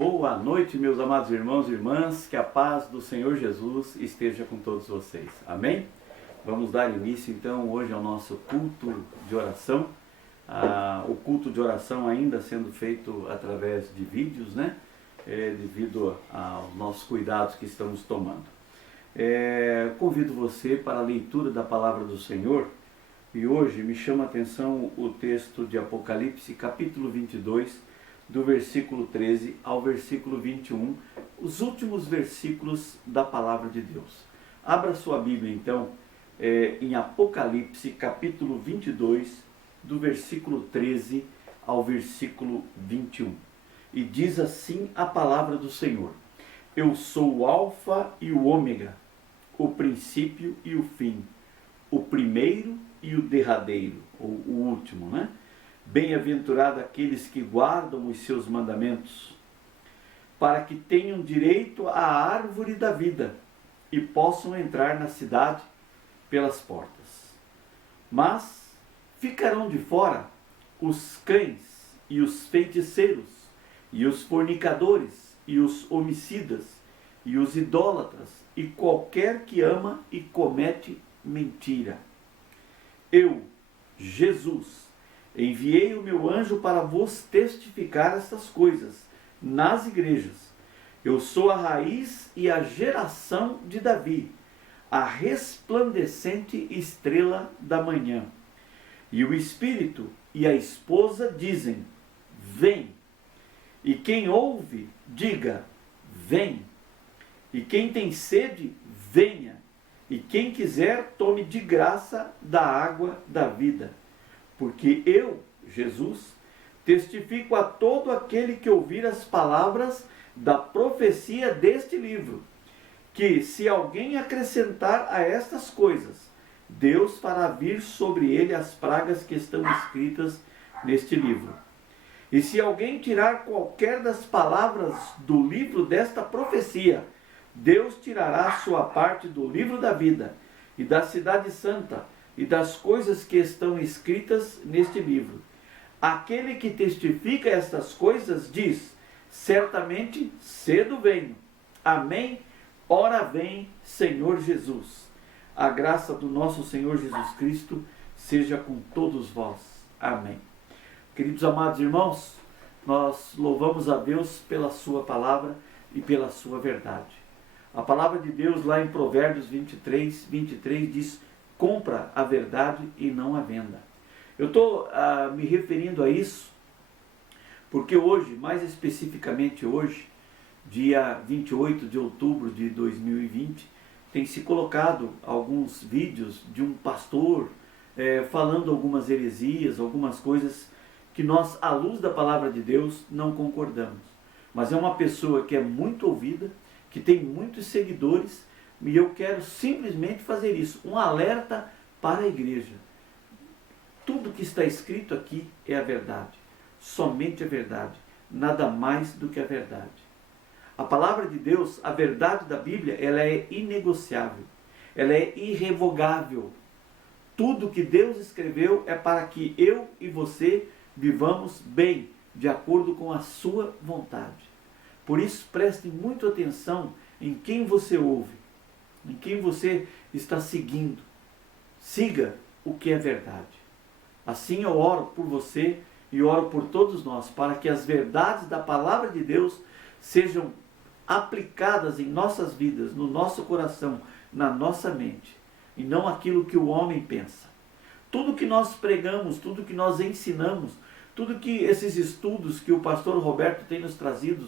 Boa noite, meus amados irmãos e irmãs, que a paz do Senhor Jesus esteja com todos vocês. Amém? Vamos dar início então hoje ao nosso culto de oração. O culto de oração ainda sendo feito através de vídeos, né? Devido aos nossos cuidados que estamos tomando. Convido você para a leitura da palavra do Senhor e hoje me chama a atenção o texto de Apocalipse, capítulo 22, do versículo 13 ao versículo 21, os últimos versículos da palavra de Deus. Abra sua Bíblia então em Apocalipse, capítulo 22, do versículo 13 ao versículo 21. E diz assim a palavra do Senhor: Eu sou o Alfa e o Ômega, o princípio e o fim, o primeiro e o derradeiro, ou o último, né? Bem-aventurado aqueles que guardam os seus mandamentos, para que tenham direito à árvore da vida e possam entrar na cidade pelas portas. Mas ficarão de fora os cães e os feiticeiros, e os fornicadores, e os homicidas, e os idólatras, e qualquer que ama e comete mentira. Eu, Jesus, enviei o meu anjo para vos testificar estas coisas nas igrejas. Eu sou a raiz e a geração de Davi, a resplandecente estrela da manhã. E o Espírito e a esposa dizem: Vem. E quem ouve, diga: Vem. E quem tem sede, venha. E quem quiser, tome de graça da água da vida. Porque eu, Jesus, testifico a todo aquele que ouvir as palavras da profecia deste livro, que se alguém acrescentar a estas coisas, Deus fará vir sobre ele as pragas que estão escritas neste livro. E se alguém tirar qualquer das palavras do livro desta profecia, Deus tirará a sua parte do livro da vida e da cidade santa, e das coisas que estão escritas neste livro. Aquele que testifica estas coisas diz: certamente cedo venho. Amém? Ora vem, Senhor Jesus. A graça do nosso Senhor Jesus Cristo seja com todos vós. Amém. Queridos amados irmãos, nós louvamos a Deus pela sua palavra e pela sua verdade. A palavra de Deus lá em Provérbios 23 diz: compra a verdade e não a venda. Eu estou me referindo a isso porque hoje, mais especificamente hoje, dia 28 de outubro de 2020, tem se colocado alguns vídeos de um pastor falando algumas heresias, algumas coisas que nós, à luz da palavra de Deus, não concordamos. Mas é uma pessoa que é muito ouvida, que tem muitos seguidores, e eu quero simplesmente fazer isso, um alerta para a igreja. Tudo que está escrito aqui é a verdade, somente a verdade, nada mais do que a verdade. A palavra de Deus, a verdade da Bíblia, ela é inegociável, ela é irrevogável. Tudo que Deus escreveu é para que eu e você vivamos bem, de acordo com a sua vontade. Por isso, preste muita atenção em quem você ouve, em quem você está seguindo. Siga o que é verdade. Assim eu oro por você e oro por todos nós, para que as verdades da palavra de Deus sejam aplicadas em nossas vidas, no nosso coração, na nossa mente, e não aquilo que o homem pensa. Tudo que nós pregamos, tudo que nós ensinamos, tudo que esses estudos que o pastor Roberto tem nos trazido,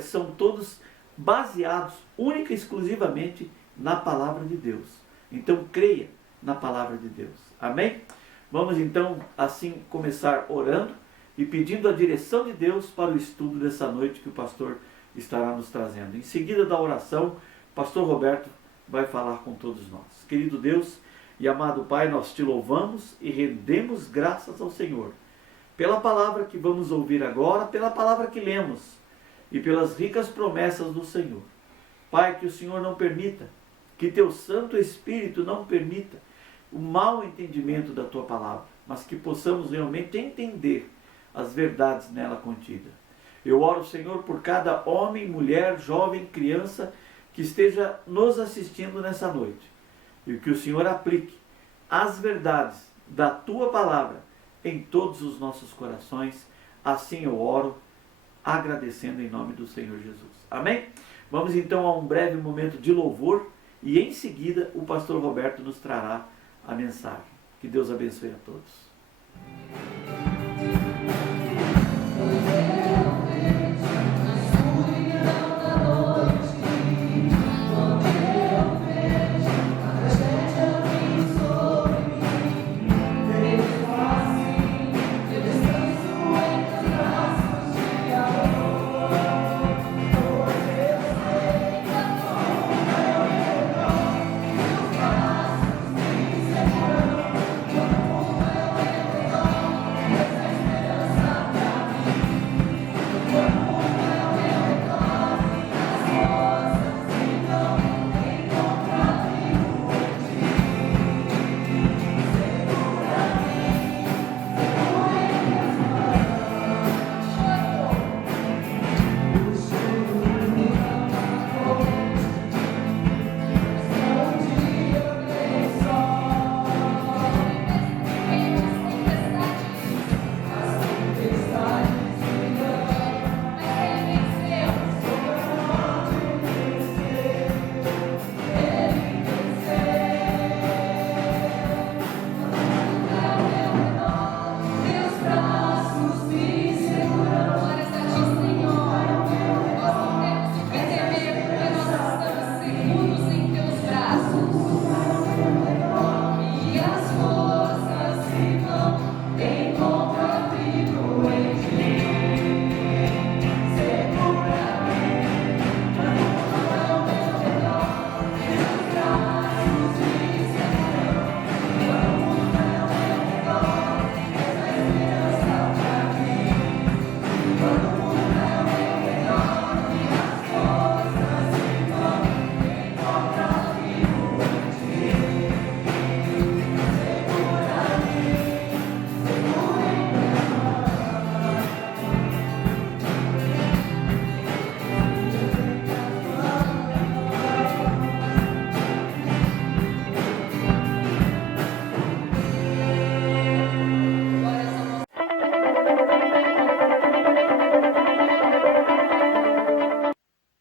são todos baseados única e exclusivamente na palavra de Deus. Então creia na palavra de Deus. Amém? Vamos então assim começar orando e pedindo a direção de Deus para o estudo dessa noite que o pastor estará nos trazendo. Em seguida da oração, o pastor Roberto vai falar com todos nós. Querido Deus e amado Pai, nós te louvamos e rendemos graças ao Senhor pela palavra que vamos ouvir agora, pela palavra que lemos e pelas ricas promessas do Senhor. Pai, que o Senhor não permita, que teu Santo Espírito não permita o mau entendimento da tua palavra, mas que possamos realmente entender as verdades nela contidas. Eu oro, Senhor, por cada homem, mulher, jovem, criança que esteja nos assistindo nessa noite. E que o Senhor aplique as verdades da Tua palavra em todos os nossos corações. Assim eu oro, agradecendo em nome do Senhor Jesus. Amém? Vamos então a um breve momento de louvor e em seguida o pastor Roberto nos trará a mensagem. Que Deus abençoe a todos.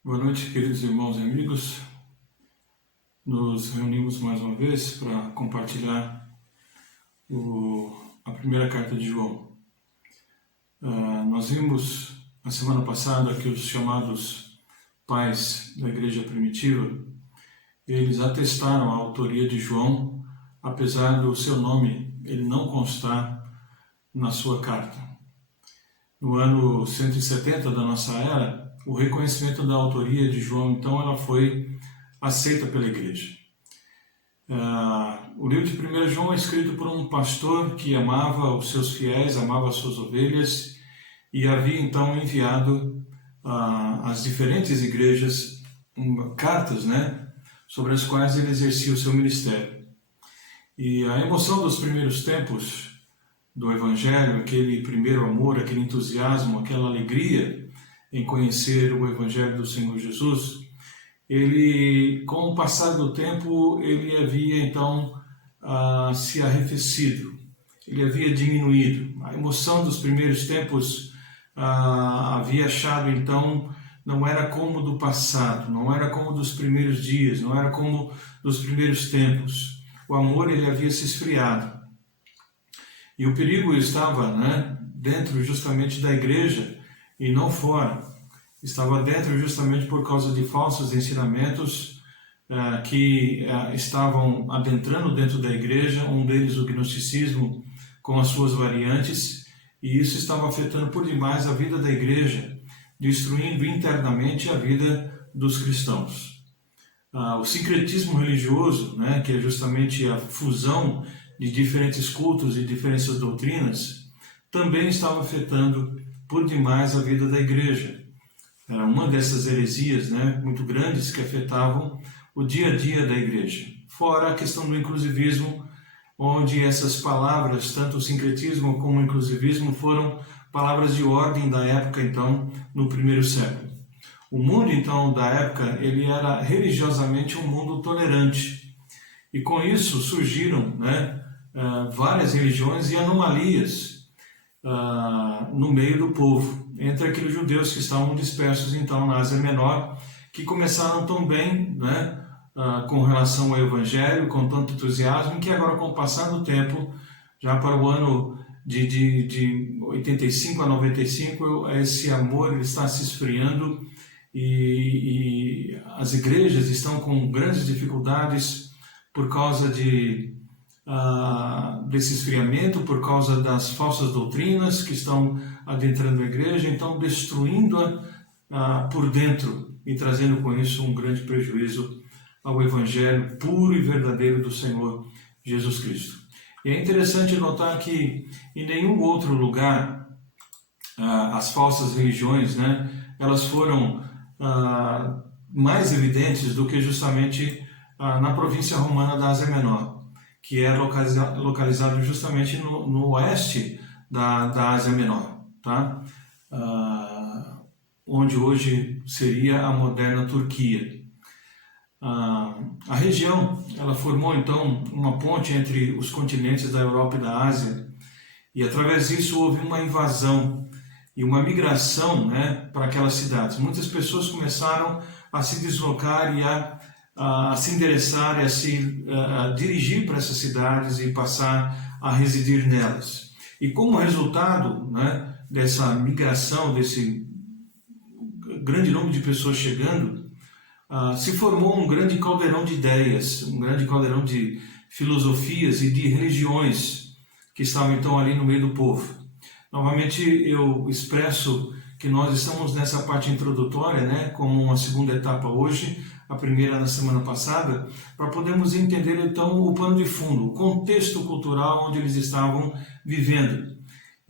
Boa noite, queridos irmãos e amigos. Nos reunimos mais uma vez para compartilhar a primeira carta de João. Nós vimos na semana passada que os chamados pais da igreja primitiva, eles atestaram a autoria de João, apesar do seu nome ele não constar na sua carta. No ano 170 da nossa era, o reconhecimento da autoria de João, então, ela foi aceita pela igreja. O livro de 1 João é escrito por um pastor que amava os seus fiéis, amava as suas ovelhas e havia, então, enviado às diferentes igrejas cartas, sobre as quais ele exercia o seu ministério. E a emoção dos primeiros tempos do Evangelho, aquele primeiro amor, aquele entusiasmo, aquela alegria em conhecer o Evangelho do Senhor Jesus, ele, com o passar do tempo, ele havia então se arrefecido, ele havia diminuído. A emoção dos primeiros tempos havia achado então, não era como do passado, não era como dos primeiros dias, não era como dos primeiros tempos. O amor ele havia se esfriado. E o perigo estava dentro justamente da igreja e não fora. Estava dentro justamente por causa de falsos ensinamentos que estavam adentrando dentro da igreja, um deles o gnosticismo com as suas variantes, e isso estava afetando por demais a vida da igreja, destruindo internamente a vida dos cristãos. O sincretismo religioso, que é justamente a fusão de diferentes cultos e diferentes doutrinas, também estava afetando por demais a vida da igreja. Era uma dessas heresias muito grandes que afetavam o dia a dia da igreja. Fora a questão do inclusivismo, onde essas palavras, tanto o sincretismo como o inclusivismo, foram palavras de ordem da época, então, no primeiro século. O mundo, então, da época, ele era religiosamente um mundo tolerante. E com isso surgiram, né, várias religiões e anomalias no meio do povo, entre aqueles judeus que estavam dispersos, então, na Ásia Menor, que começaram tão bem, né, com relação ao Evangelho, com tanto entusiasmo, que agora, com o passar do tempo, já para o ano de 85 a 95, esse amor ele está se esfriando e as igrejas estão com grandes dificuldades por causa desse esfriamento, por causa das falsas doutrinas que estão adentrando a igreja, então destruindo-a por dentro e trazendo com isso um grande prejuízo ao Evangelho puro e verdadeiro do Senhor Jesus Cristo. E é interessante notar que em nenhum outro lugar as falsas religiões, né, elas foram mais evidentes do que justamente na província romana da Ásia Menor, que é localizado justamente no oeste da Ásia Menor, tá? Onde hoje seria a moderna Turquia. A região ela formou então uma ponte entre os continentes da Europa e da Ásia, e através disso houve uma invasão e uma migração, né, para aquelas cidades. Muitas pessoas começaram a se deslocar e a se endereçar e a dirigir para essas cidades e passar a residir nelas. E como resultado, né, dessa migração, desse grande número de pessoas chegando, se formou um grande caldeirão de ideias, um grande caldeirão de filosofias e de religiões que estavam então ali no meio do povo. Novamente eu expresso que nós estamos nessa parte introdutória, né, como uma segunda etapa hoje, a primeira na semana passada, para podermos entender então o pano de fundo, o contexto cultural onde eles estavam vivendo.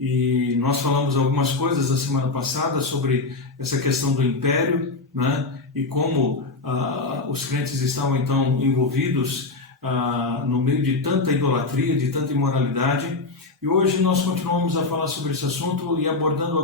E nós falamos algumas coisas na semana passada sobre essa questão do império, né, e como os crentes estavam então envolvidos no meio de tanta idolatria, de tanta imoralidade. E hoje nós continuamos a falar sobre esse assunto e abordando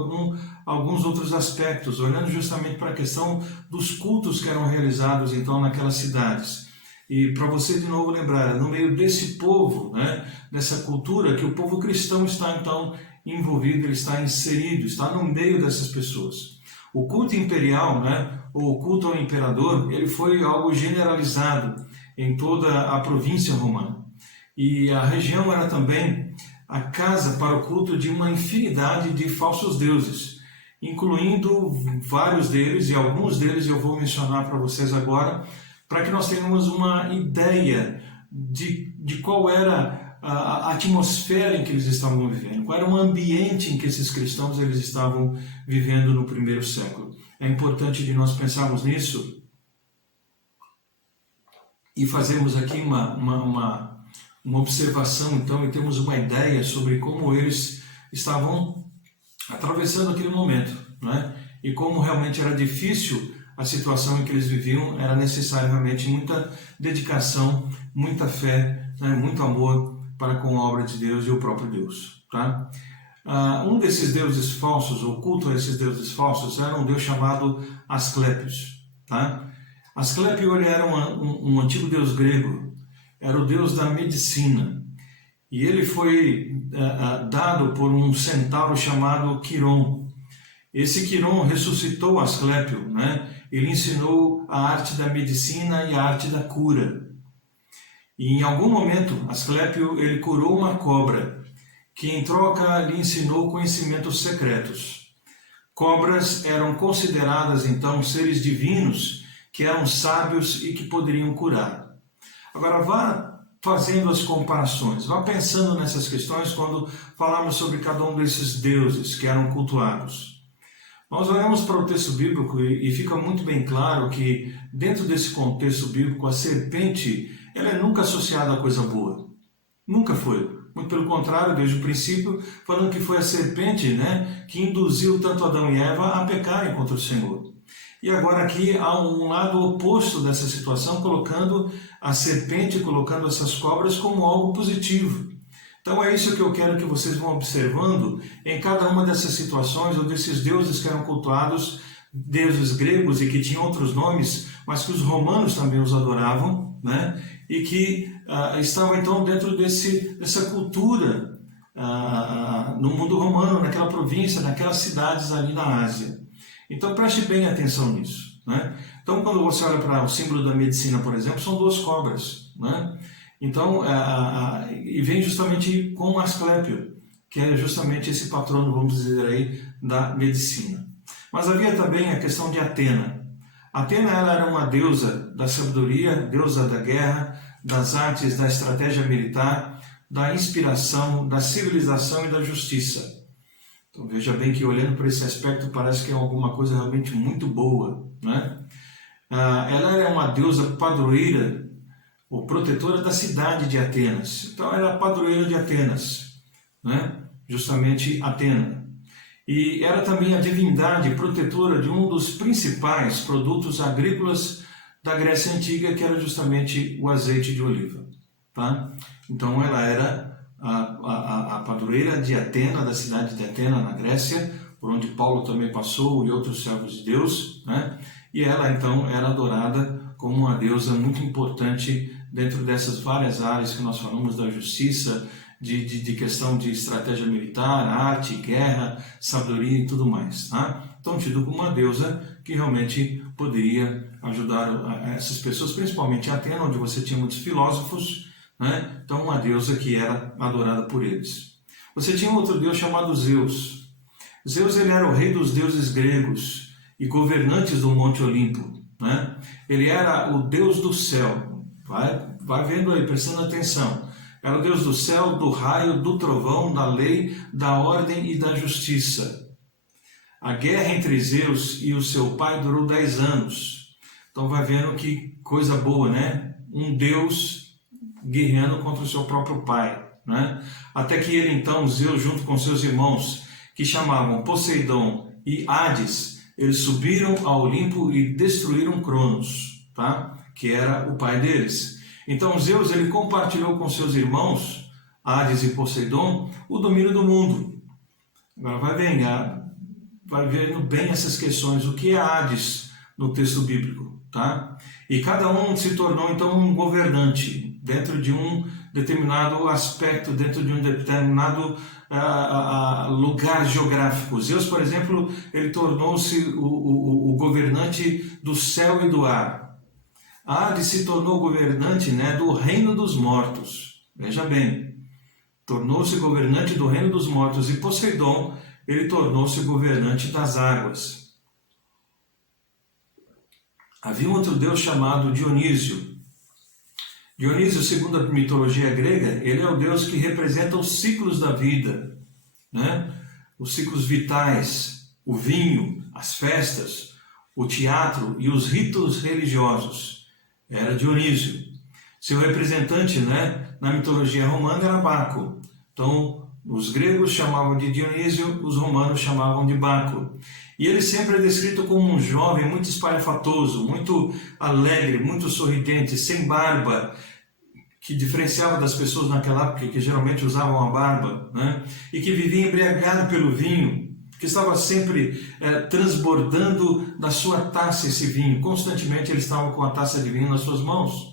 alguns outros aspectos, olhando justamente para a questão dos cultos que eram realizados então naquelas cidades. E para você de novo lembrar, no meio desse povo, né, dessa cultura, que o povo cristão está então envolvido, ele está inserido, está no meio dessas pessoas. O culto imperial, né, ou o culto ao imperador, ele foi algo generalizado em toda a província romana. E a região era também a casa para o culto de uma infinidade de falsos deuses, incluindo vários deles, e alguns deles eu vou mencionar para vocês agora, para que nós tenhamos uma ideia de qual era a atmosfera em que eles estavam vivendo, qual era o ambiente em que esses cristãos eles estavam vivendo no primeiro século. É importante de nós pensarmos nisso e fazermos aqui uma observação, então, e temos uma ideia sobre como eles estavam atravessando aquele momento, né? E como realmente era difícil a situação em que eles viviam, era necessário realmente muita dedicação, muita fé, né? Muito amor para com a obra de Deus e o próprio Deus, tá? Um desses deuses falsos, ou culto a esses deuses falsos, era um deus chamado Asclépios, tá? Asclépio ele era um antigo deus grego, era o deus da medicina, e ele foi dado por um centauro chamado Quiron. Esse Quiron ressuscitou Asclépio, né? Ele ensinou a arte da medicina e a arte da cura. E em algum momento, Asclépio ele curou uma cobra, que em troca lhe ensinou conhecimentos secretos. Cobras eram consideradas então seres divinos, que eram sábios e que poderiam curar. Agora vá fazendo as comparações, vá pensando nessas questões quando falamos sobre cada um desses deuses que eram cultuados. Nós olhamos para o texto bíblico e fica muito bem claro que dentro desse contexto bíblico a serpente ela é nunca associada a coisa boa. Nunca foi. Muito pelo contrário, desde o princípio, falando que foi a serpente, né, que induziu tanto Adão e Eva a pecarem contra o Senhor. E agora aqui há um lado oposto dessa situação, colocando a serpente, colocando essas cobras como algo positivo. Então é isso que eu quero que vocês vão observando em cada uma dessas situações, onde esses deuses que eram cultuados, deuses gregos e que tinham outros nomes, mas que os romanos também os adoravam, né? E que estavam então dentro dessa cultura no mundo romano, naquela província, naquelas cidades ali na Ásia. Então preste bem atenção nisso, né? Então quando você olha para o símbolo da medicina, por exemplo, são 2 cobras, né? Então, e vem justamente com Asclépio, que é justamente esse patrono, vamos dizer aí, da medicina. Mas havia também a questão de Atena. Atena, ela era uma deusa da sabedoria, deusa da guerra, das artes, da estratégia militar, da inspiração, da civilização e da justiça. Então veja bem que olhando para esse aspecto parece que é alguma coisa realmente muito boa, né? Ela era uma deusa padroeira, ou protetora da cidade de Atenas. Então era a padroeira de Atenas, né? Justamente Atena. E era também a divindade protetora de um dos principais produtos agrícolas da Grécia Antiga, que era justamente o azeite de oliva. Tá? Então ela era a padroeira de Atena, da cidade de Atena, na Grécia, por onde Paulo também passou e outros servos de Deus, né? E ela então era adorada como uma deusa muito importante dentro dessas várias áreas que nós falamos da justiça, de questão de estratégia militar, arte, guerra, sabedoria e tudo mais. Tá? Então, tido como uma deusa que realmente poderia ajudar essas pessoas, principalmente em Atena, onde você tinha muitos filósofos, né? Então uma deusa que era adorada por eles. Você tinha outro deus chamado Zeus. Zeus, ele era o rei dos deuses gregos e governantes do Monte Olimpo, né? Ele era o deus do céu. Vai vendo aí, prestando atenção. Era o Deus do céu, do raio, do trovão, da lei, da ordem e da justiça. A guerra entre Zeus e o seu pai durou 10 anos. Então vai vendo que coisa boa, né? Um Deus guerreando contra o seu próprio pai, né? Até que ele então, Zeus, junto com seus irmãos, que chamavam Poseidon e Hades, eles subiram ao Olimpo e destruíram Cronos, tá? Que era o pai deles. Então Zeus, ele compartilhou com seus irmãos, Hades e Poseidon, o domínio do mundo. Agora vai vendo bem essas questões, o que é Hades no texto bíblico, tá? E cada um se tornou então um governante dentro de um determinado aspecto, dentro de um determinado lugar geográfico. Zeus, por exemplo, ele tornou-se o governante do céu e do ar. Hades se tornou governante, né, do reino dos mortos. Veja bem, tornou-se governante do reino dos mortos. E Poseidon, ele tornou-se governante das águas. Havia um outro deus chamado Dionísio. Dionísio, segundo a mitologia grega, ele é o deus que representa os ciclos da vida, né? Os ciclos vitais, o vinho, as festas, o teatro e os ritos religiosos. Era Dionísio. Seu representante, né, na mitologia romana era Baco. Então, os gregos chamavam de Dionísio, os romanos chamavam de Baco. E ele sempre é descrito como um jovem muito espalhafatoso, muito alegre, muito sorridente, sem barba, que diferenciava das pessoas naquela época, que geralmente usavam a barba, né? E que vivia embriagado pelo vinho, que estava sempre transbordando da sua taça esse vinho. Constantemente ele estava com a taça de vinho nas suas mãos.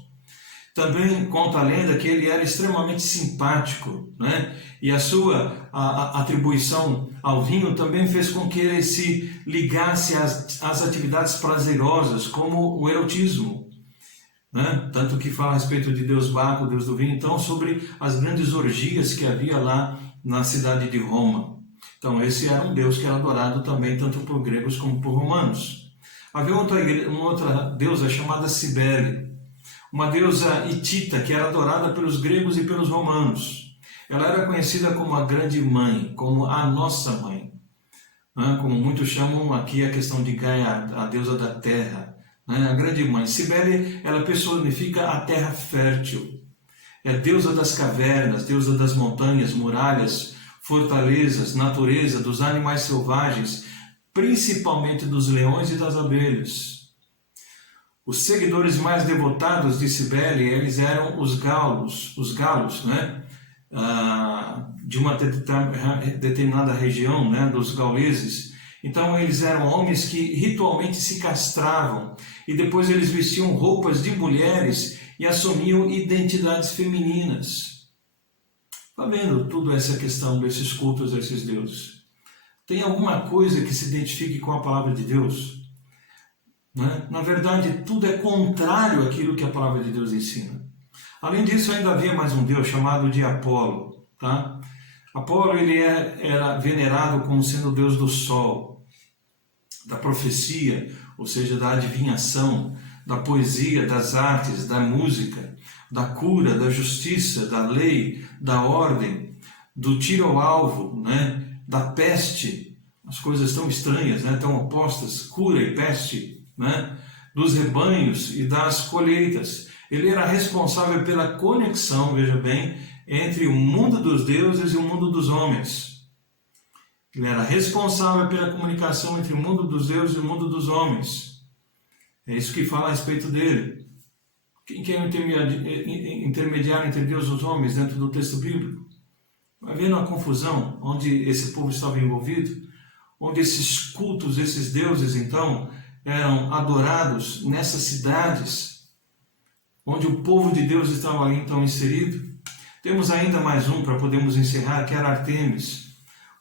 Também conta a lenda que ele era extremamente simpático, né? E a sua atribuição ao vinho também fez com que ele se ligasse às atividades prazerosas, como o erotismo, né? Tanto que fala a respeito de Deus Baco, Deus do vinho, então sobre as grandes orgias que havia lá na cidade de Roma. Então esse era um deus que era adorado também tanto por gregos como por romanos. Havia uma outra deusa chamada Cibele, uma deusa hitita que era adorada pelos gregos e pelos romanos. Ela era conhecida como a grande mãe, como a nossa mãe, né? Como muitos chamam aqui a questão de Gaia, a deusa da terra, né? A grande mãe. Cibele, ela personifica a terra fértil. É deusa das cavernas, deusa das montanhas, muralhas, fortalezas, natureza, dos animais selvagens, principalmente dos leões e das abelhas. Os seguidores mais devotados de Cibele, eles eram os galos, né? de uma determinada região, né, dos gauleses. Então eles eram homens que ritualmente se castravam e depois eles vestiam roupas de mulheres e assumiam identidades femininas. Está vendo tudo essa questão desses cultos a esses deuses? Tem alguma coisa que se identifique com a palavra de Deus? Né? Na verdade, tudo é contrário àquilo que a palavra de Deus ensina. Além disso, ainda havia mais um deus chamado de Apolo. Tá? Apolo ele era venerado como sendo o deus do sol, da profecia, ou seja, da adivinhação, da poesia, das artes, da música, da cura, da justiça, da lei, da ordem, do tiro ao alvo, né? Da peste, as coisas tão estranhas, né? Tão opostas, cura e peste, né? Dos rebanhos e das colheitas. Ele era responsável pela conexão, veja bem, entre o mundo dos deuses e o mundo dos homens. Ele era responsável pela comunicação entre o mundo dos deuses e o mundo dos homens. É isso que fala a respeito dele. Quem que é o intermediário entre Deus e os homens dentro do texto bíblico? Vai vendo a confusão onde esse povo estava envolvido, onde esses cultos, esses deuses, então, eram adorados nessas cidades, onde o povo de Deus estava ali, então, inserido. Temos ainda mais um para podermos encerrar, que era Artemis,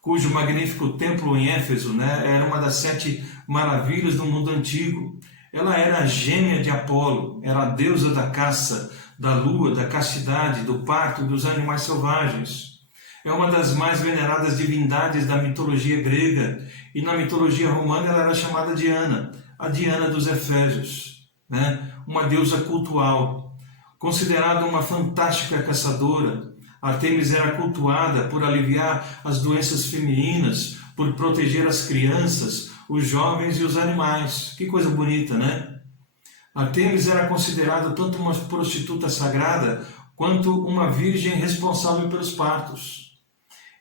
cujo magnífico templo em Éfeso, né, era uma das 7 maravilhas do mundo antigo. Ela era a gêmea de Apolo, era a deusa da caça, da lua, da castidade, do parto, dos animais selvagens. É uma das mais veneradas divindades da mitologia grega, e na mitologia romana ela era chamada Diana, a Diana dos Efésios, né? Uma deusa cultual. Considerada uma fantástica caçadora, Artemis era cultuada por aliviar as doenças femininas, por proteger as crianças, os jovens e os animais. Que coisa bonita, né? Artemis era considerada tanto uma prostituta sagrada, quanto uma virgem responsável pelos partos.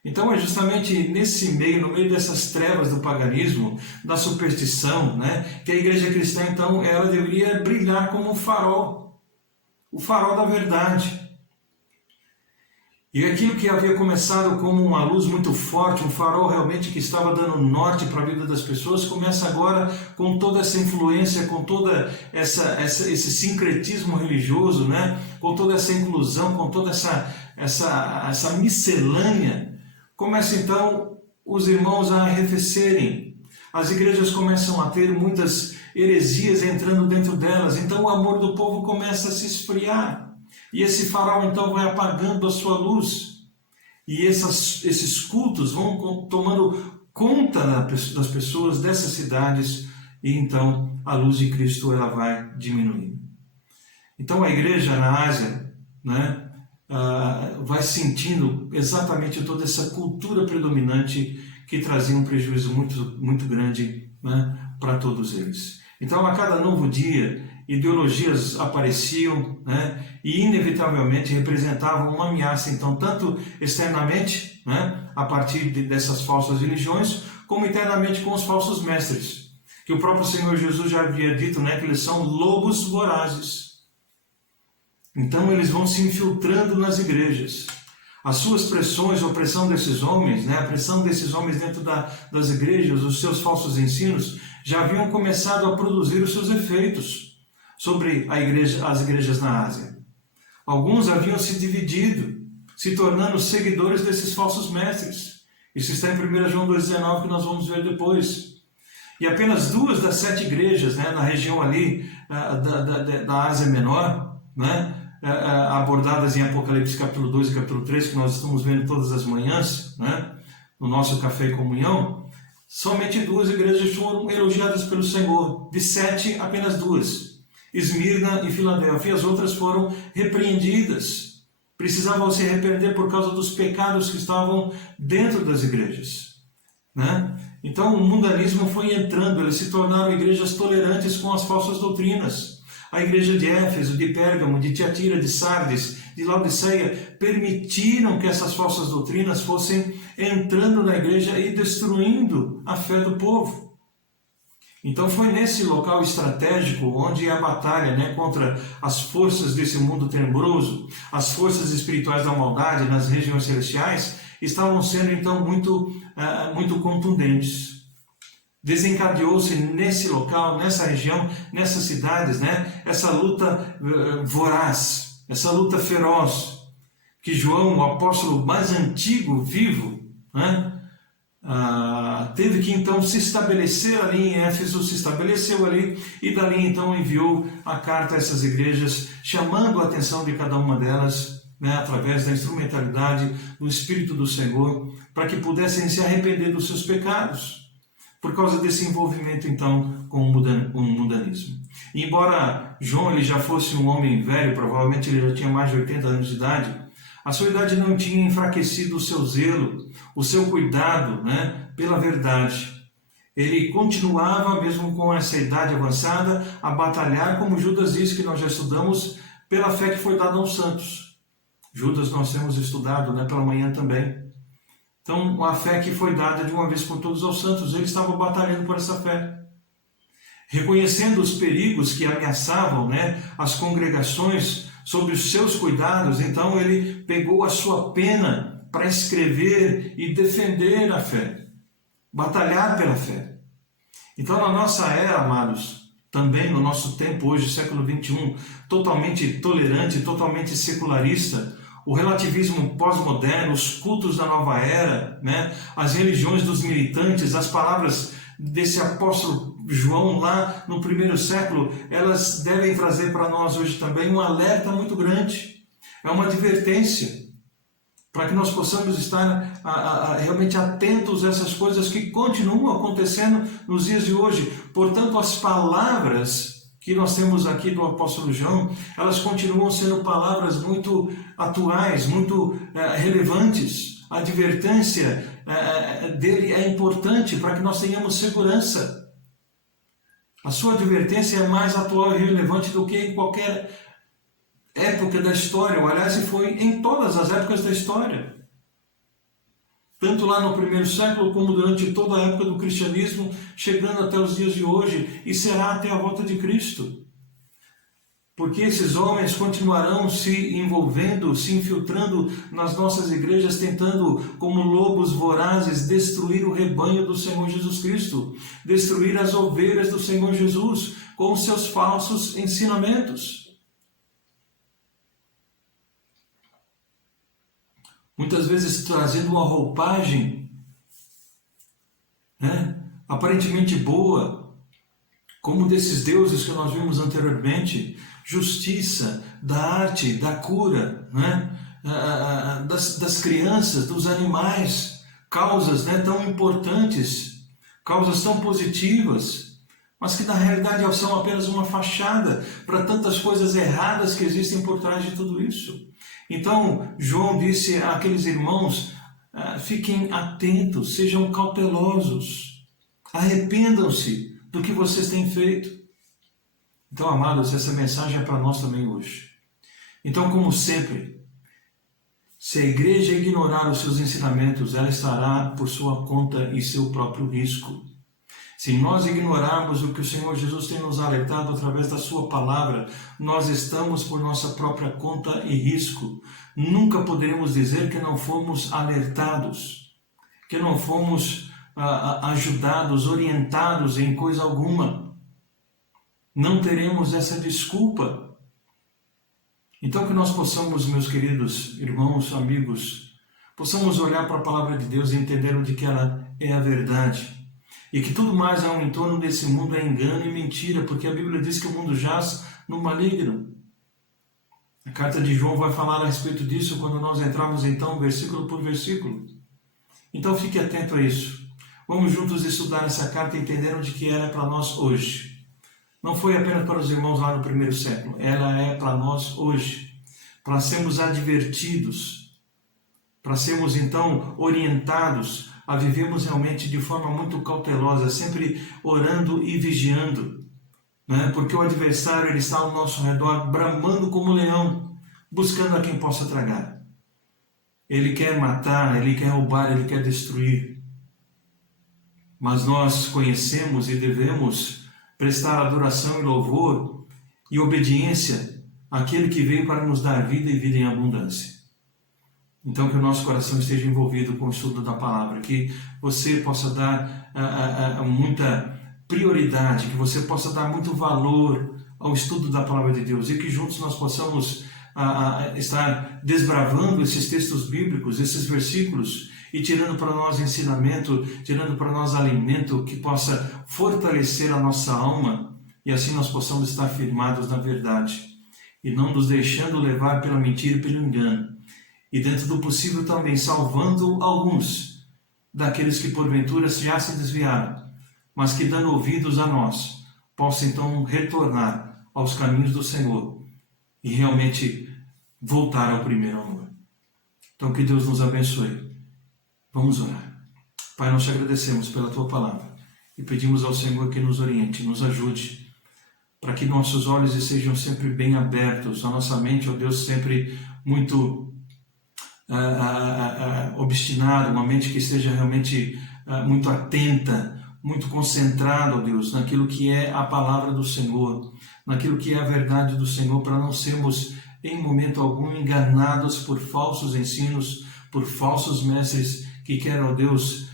Então é justamente nesse meio, no meio dessas trevas do paganismo, da superstição, né, que a igreja cristã, então, ela deveria brilhar como um farol, o farol da verdade. E aquilo que havia começado como uma luz muito forte, um farol realmente que estava dando norte para a vida das pessoas, começa agora com toda essa influência, com toda esse sincretismo religioso, né? Com toda essa inclusão, com toda essa miscelânea. Começa então os irmãos a arrefecerem. As igrejas começam a ter muitas heresias entrando dentro delas, então o amor do povo começa a se esfriar. E esse farol então vai apagando a sua luz. E esses cultos vão tomando conta das pessoas dessas cidades. E então a luz de Cristo ela vai diminuindo. Então a igreja na Ásia, né, vai sentindo exatamente toda essa cultura predominante que trazia um prejuízo muito, muito grande, né, para todos eles. Então a cada novo dia, ideologias apareciam, né, e inevitavelmente representavam uma ameaça, então, tanto externamente, né, a partir dessas falsas religiões, como internamente com os falsos mestres, que o próprio Senhor Jesus já havia dito, né, que eles são lobos vorazes. Então eles vão se infiltrando nas igrejas. As suas pressões, a opressão desses homens, né, a pressão desses homens dentro das igrejas, os seus falsos ensinos, já haviam começado a produzir os seus efeitos sobre as igrejas na Ásia. Alguns haviam se dividido, se tornando seguidores desses falsos mestres. Isso está em 1 João 2,19, que nós vamos ver depois. E apenas 2 das 7 igrejas, né, na região ali da Ásia Menor, né, abordadas em Apocalipse capítulo 2 e capítulo 3, que nós estamos vendo todas as manhãs, né, no nosso Café e Comunhão, somente 2 igrejas foram elogiadas pelo Senhor. De 7, apenas 2. Esmirna e Filadélfia, e as outras foram repreendidas. Precisavam se arrepender por causa dos pecados que estavam dentro das igrejas, né? Então o mundanismo foi entrando, eles se tornaram igrejas tolerantes com as falsas doutrinas. A igreja de Éfeso, de Pérgamo, de Tiatira, de Sardes, de Laodiceia, permitiram que essas falsas doutrinas fossem entrando na igreja e destruindo a fé do povo. Então foi nesse local estratégico onde a batalha, né, contra as forças desse mundo tenebroso, as forças espirituais da maldade nas regiões celestiais, estavam sendo então muito contundentes. Desencadeou-se nesse local, nessa região, nessas cidades, né, essa luta voraz, essa luta feroz, que João, o apóstolo mais antigo vivo, né, teve que então se estabelecer ali em Éfeso, se estabeleceu ali e dali então enviou a carta a essas igrejas, chamando a atenção de cada uma delas, né, através da instrumentalidade do Espírito do Senhor, para que pudessem se arrepender dos seus pecados, por causa desse envolvimento então com o mundanismo. E embora João ele já fosse um homem velho, provavelmente ele já tinha mais de 80 anos de idade, a sua idade não tinha enfraquecido o seu zelo, o seu cuidado, né, pela verdade. Ele continuava, mesmo com essa idade avançada, a batalhar, como Judas diz, que nós já estudamos, pela fé que foi dada aos santos. Judas nós temos estudado, né, pela manhã também. Então, a fé que foi dada de uma vez por todos aos santos, ele estava batalhando por essa fé. Reconhecendo os perigos que ameaçavam, né, as congregações, sobre os seus cuidados, então ele pegou a sua pena para escrever e defender a fé, batalhar pela fé. Então, na nossa era, amados, também no nosso tempo hoje, século 21, totalmente tolerante, totalmente secularista, o relativismo pós-moderno, os cultos da nova era, né, as religiões dos militantes, as palavras desse apóstolo João lá no primeiro século, elas devem trazer para nós hoje também um alerta muito grande. É uma advertência para que nós possamos estar realmente atentos a essas coisas que continuam acontecendo nos dias de hoje. Portanto, as palavras que nós temos aqui do apóstolo João, elas continuam sendo palavras muito atuais, muito relevantes. A advertência dele é importante para que nós tenhamos segurança. A sua advertência é mais atual e relevante do que em qualquer época da história, ou aliás, foi em todas as épocas da história. Tanto lá no primeiro século, como durante toda a época do cristianismo, chegando até os dias de hoje, e será até a volta de Cristo. Porque esses homens continuarão se envolvendo, se infiltrando nas nossas igrejas, tentando, como lobos vorazes, destruir o rebanho do Senhor Jesus Cristo, destruir as ovelhas do Senhor Jesus, com os seus falsos ensinamentos. Muitas vezes trazendo uma roupagem, né, aparentemente boa, como desses deuses que nós vimos anteriormente, justiça, da arte, da cura, né? das crianças, dos animais, causas, né, tão importantes, causas tão positivas, mas que na realidade são apenas uma fachada para tantas coisas erradas que existem por trás de tudo isso. Então, João disse àqueles irmãos, fiquem atentos, sejam cautelosos, arrependam-se do que vocês têm feito. Então, amados, essa mensagem é para nós também hoje. Então, como sempre, se a igreja ignorar os seus ensinamentos, ela estará por sua conta e seu próprio risco. Se nós ignorarmos o que o Senhor Jesus tem nos alertado através da sua palavra, nós estamos por nossa própria conta e risco. Nunca poderemos dizer que não fomos alertados, que não fomos ajudados, orientados em coisa alguma. Não teremos essa desculpa. Então que nós possamos, meus queridos irmãos, amigos, possamos olhar para a palavra de Deus e entender de que ela é a verdade. E que tudo mais ao entorno desse mundo é engano e mentira, porque a Bíblia diz que o mundo jaz no maligno. A carta de João vai falar a respeito disso quando nós entrarmos então versículo por versículo. Então fique atento a isso. Vamos juntos estudar essa carta entendendo de que ela é para nós hoje. Não foi apenas para os irmãos lá no primeiro século, ela é para nós hoje, para sermos advertidos, para sermos então orientados a vivermos realmente de forma muito cautelosa, sempre orando e vigiando, né? Porque o adversário ele está ao nosso redor, bramando como leão, buscando a quem possa tragar. Ele quer matar, ele quer roubar, ele quer destruir. mas nós conhecemos e devemos prestar adoração e louvor e obediência àquele que veio para nos dar vida e vida em abundância. Então, que o nosso coração esteja envolvido com o estudo da palavra, que você possa dar muita prioridade, que você possa dar muito valor ao estudo da palavra de Deus e que juntos nós possamos estar desbravando esses textos bíblicos, esses versículos e tirando para nós ensinamento, tirando para nós alimento que possa fortalecer a nossa alma e assim nós possamos estar firmados na verdade e não nos deixando levar pela mentira e pelo engano. E dentro do possível também salvando alguns daqueles que porventura já se desviaram, mas que dando ouvidos a nós, possam então retornar aos caminhos do Senhor e realmente voltar ao primeiro amor. Então que Deus nos abençoe. Vamos orar. Pai, nós te agradecemos pela tua palavra e pedimos ao Senhor que nos oriente, nos ajude, para que nossos olhos estejam sempre bem abertos, a nossa mente, ó Deus, sempre muito obstinada, uma mente que esteja realmente muito atenta, muito concentrada, ó Deus, naquilo que é a palavra do Senhor, naquilo que é a verdade do Senhor, para não sermos em momento algum enganados por falsos ensinos, por falsos mestres que querem, ó Deus,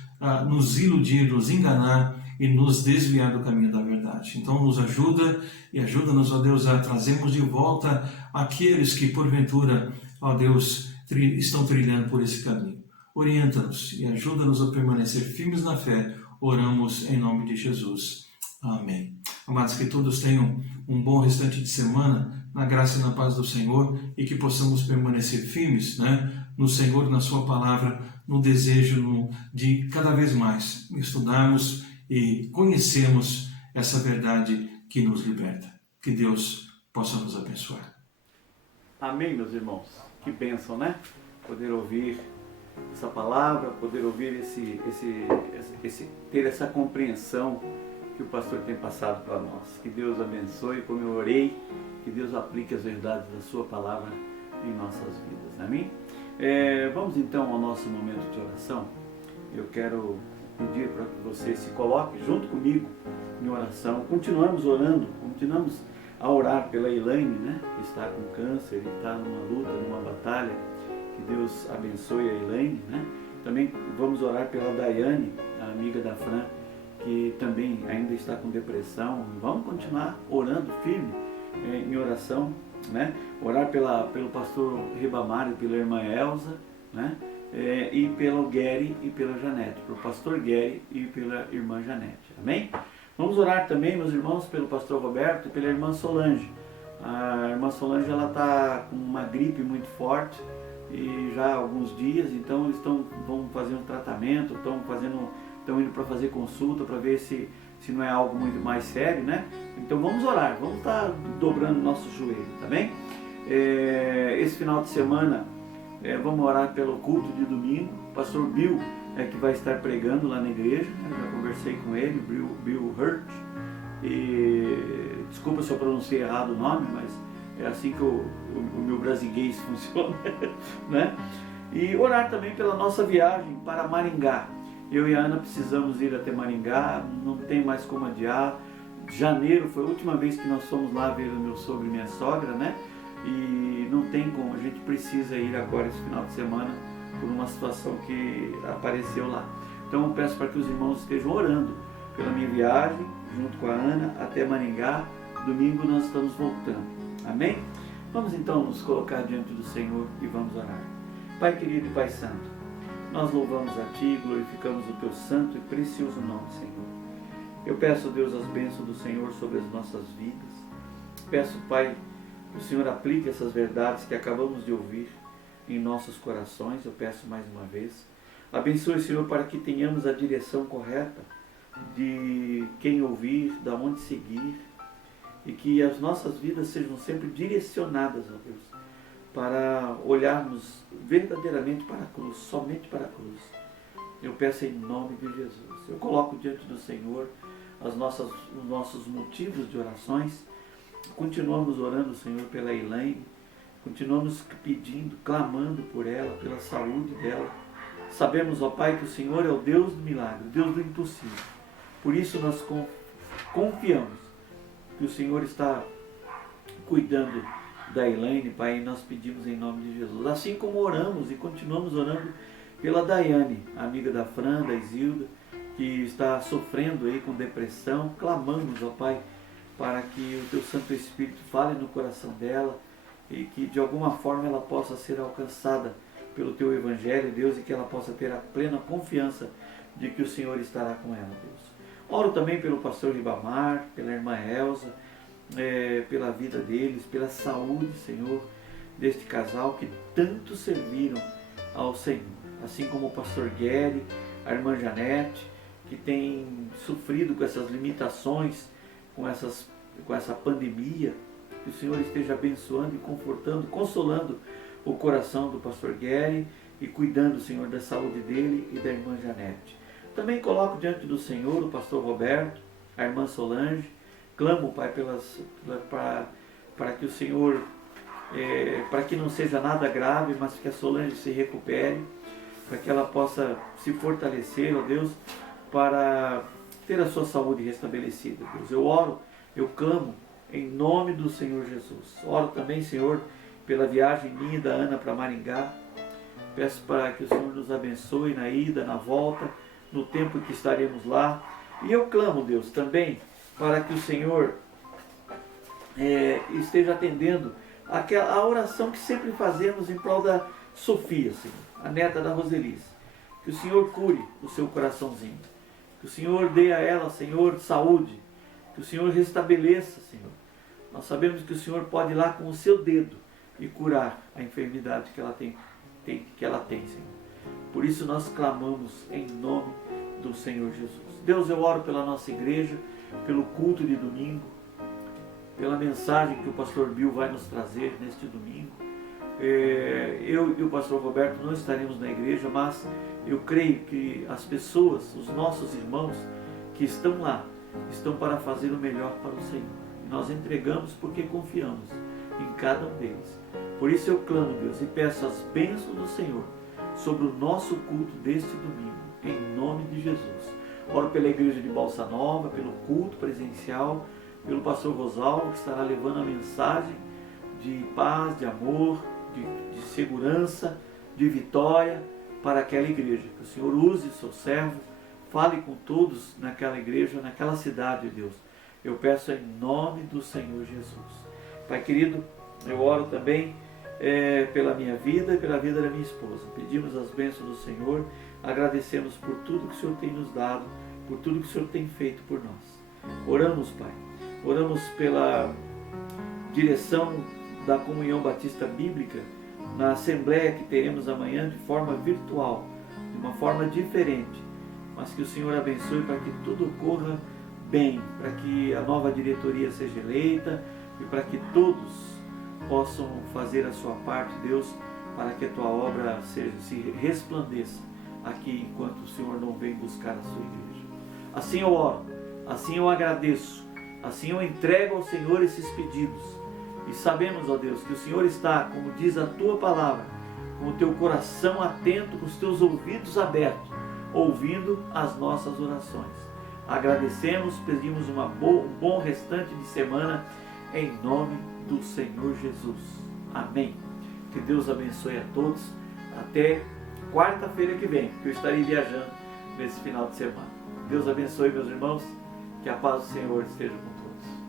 nos iludir, nos enganar e nos desviar do caminho da verdade. Então nos ajuda e ajuda-nos, ó Deus, a trazermos de volta aqueles que porventura, ó Deus, estão trilhando por esse caminho. Orienta-nos e ajuda-nos a permanecer firmes na fé. Oramos em nome de Jesus. Amém. Amados, que todos tenham um bom restante de semana, na graça e na paz do Senhor, e que possamos permanecer firmes, no Senhor, na sua palavra, no desejo de cada vez mais estudarmos e conhecermos essa verdade que nos liberta. Que Deus possa nos abençoar. Amém, meus irmãos. Que bênção, né? Poder ouvir essa palavra, poder ouvir ter essa compreensão que o pastor tem passado para nós. Que Deus abençoe, como eu orei, que Deus aplique as verdades da sua palavra em nossas vidas. Amém? Vamos então ao nosso momento de oração. Eu quero pedir para que você se coloque junto comigo em oração. Continuamos orando, continuamos a orar pela Elaine, que está com câncer e está numa luta, numa batalha. Que Deus abençoe a Elaine, Também vamos orar pela Daiane, a amiga da Fran, que também ainda está com depressão. Vamos continuar orando firme em oração, Orar pelo pastor Ribamar e pela irmã Elza, e pelo Gary e pela Janete, pelo pastor Gary e pela irmã Janete. Amém? Vamos orar também, meus irmãos, pelo pastor Roberto e pela irmã Solange. A irmã Solange está com uma gripe muito forte e já há alguns dias, então eles vão fazer um tratamento, estão indo para fazer consulta para ver se não é algo muito mais sério, Então vamos orar, vamos estar dobrando nosso joelho, tá bem? Esse final de semana vamos orar pelo culto de domingo. O pastor Bill que vai estar pregando lá na igreja, já conversei com ele, Bill Hurt, e desculpa se eu pronunciei errado o nome, mas é assim que o meu brasileiro funciona, E orar também pela nossa viagem para Maringá. Eu e a Ana precisamos ir até Maringá, não tem mais como adiar. Janeiro foi a última vez que nós fomos lá ver o meu sogro e minha sogra, E não tem como, a gente precisa ir agora esse final de semana por uma situação que apareceu lá. Então eu peço para que os irmãos estejam orando pela minha viagem, junto com a Ana, até Maringá. Domingo nós estamos voltando. Amém? Vamos então nos colocar diante do Senhor e vamos orar. Pai querido e Pai santo, nós louvamos a Ti, glorificamos o Teu santo e precioso nome, Senhor. Eu peço, Deus, as bênçãos do Senhor sobre as nossas vidas. Peço, Pai, que o Senhor aplique essas verdades que acabamos de ouvir em nossos corações. Eu peço mais uma vez. Abençoe, Senhor, para que tenhamos a direção correta de quem ouvir, de onde seguir, e que as nossas vidas sejam sempre direcionadas, ó Deus, para olharmos verdadeiramente para a cruz, somente para a cruz. Eu peço em nome de Jesus. Eu coloco diante do Senhor os nossos motivos de orações. Continuamos orando, Senhor, pela Elaine. Continuamos pedindo, clamando por ela, pela saúde dela. Sabemos, ó Pai, que o Senhor é o Deus do milagre, o Deus do impossível. Por isso nós confiamos que o Senhor está cuidando da Elaine, Pai, e nós pedimos em nome de Jesus. Assim como oramos e continuamos orando pela Daiane, amiga da Fran, da Isilda, que está sofrendo aí com depressão, clamamos, ó Pai, para que o Teu Santo Espírito fale no coração dela e que de alguma forma ela possa ser alcançada pelo Teu Evangelho, Deus, e que ela possa ter a plena confiança de que o Senhor estará com ela, Deus. Oro também pelo pastor Ribamar, pela irmã Elza, pela vida deles, pela saúde, Senhor, deste casal que tanto serviram ao Senhor. Assim como o pastor Gueri, a irmã Janete, que tem sofrido com essas limitações, com essa pandemia, que o Senhor esteja abençoando e confortando, consolando o coração do pastor Gueri e cuidando, Senhor, da saúde dele e da irmã Janete. Também coloco diante do Senhor o pastor Roberto, a irmã Solange. Clamo, Pai, para que o Senhor, para que não seja nada grave, mas que a Solange se recupere, para que ela possa se fortalecer, ó Deus, para ter a sua saúde restabelecida, Deus. Eu oro, eu clamo em nome do Senhor Jesus. Oro também, Senhor, pela viagem minha e da Ana para Maringá. Peço para que o Senhor nos abençoe na ida, na volta, no tempo que estaremos lá. E eu clamo, Deus, também para que o Senhor esteja atendendo a oração que sempre fazemos em prol da Sofia, Senhor, a neta da Roselice. Que o Senhor cure o seu coraçãozinho. Que o Senhor dê a ela, Senhor, saúde. Que o Senhor restabeleça, Senhor. Nós sabemos que o Senhor pode ir lá com o seu dedo e curar a enfermidade que ela tem, Senhor. Por isso nós clamamos em nome do Senhor Jesus. Deus, eu oro pela nossa igreja, pelo culto de domingo, pela mensagem que o pastor Bill vai nos trazer neste domingo. Eu e o pastor Roberto não estaremos na igreja, mas eu creio que as pessoas, os nossos irmãos que estão lá, estão para fazer o melhor para o Senhor. E nós entregamos porque confiamos em cada um deles. Por isso eu clamo, Deus, e peço as bênçãos do Senhor sobre o nosso culto deste domingo, em nome de Jesus. Oro pela igreja de Balsa Nova, pelo culto presencial, pelo pastor Rosalvo, que estará levando a mensagem de paz, de amor, de segurança, de vitória para aquela igreja. Que o Senhor use o seu servo, fale com todos naquela igreja, naquela cidade, Deus. Eu peço em nome do Senhor Jesus. Pai querido, eu oro também pela minha vida e pela vida da minha esposa. Pedimos as bênçãos do Senhor, agradecemos por tudo que o Senhor tem nos dado, por tudo que o Senhor tem feito por nós. Oramos, Pai, oramos pela direção da Comunhão Batista Bíblica na Assembleia que teremos amanhã de forma virtual, de uma forma diferente, mas que o Senhor abençoe para que tudo corra bem, para que a nova diretoria seja eleita e para que todos possam fazer a sua parte, Deus, para que a Tua obra se resplandeça aqui enquanto o Senhor não vem buscar a sua igreja. Assim eu oro, assim eu agradeço, assim eu entrego ao Senhor esses pedidos. E sabemos, ó Deus, que o Senhor está, como diz a Tua palavra, com o Teu coração atento, com os Teus ouvidos abertos, ouvindo as nossas orações. Agradecemos, pedimos um bom restante de semana, em nome do Senhor Jesus. Amém. Que Deus abençoe a todos. Até quarta-feira que vem, que eu estarei viajando nesse final de semana. Deus abençoe, meus irmãos. Que a paz do Senhor esteja com todos.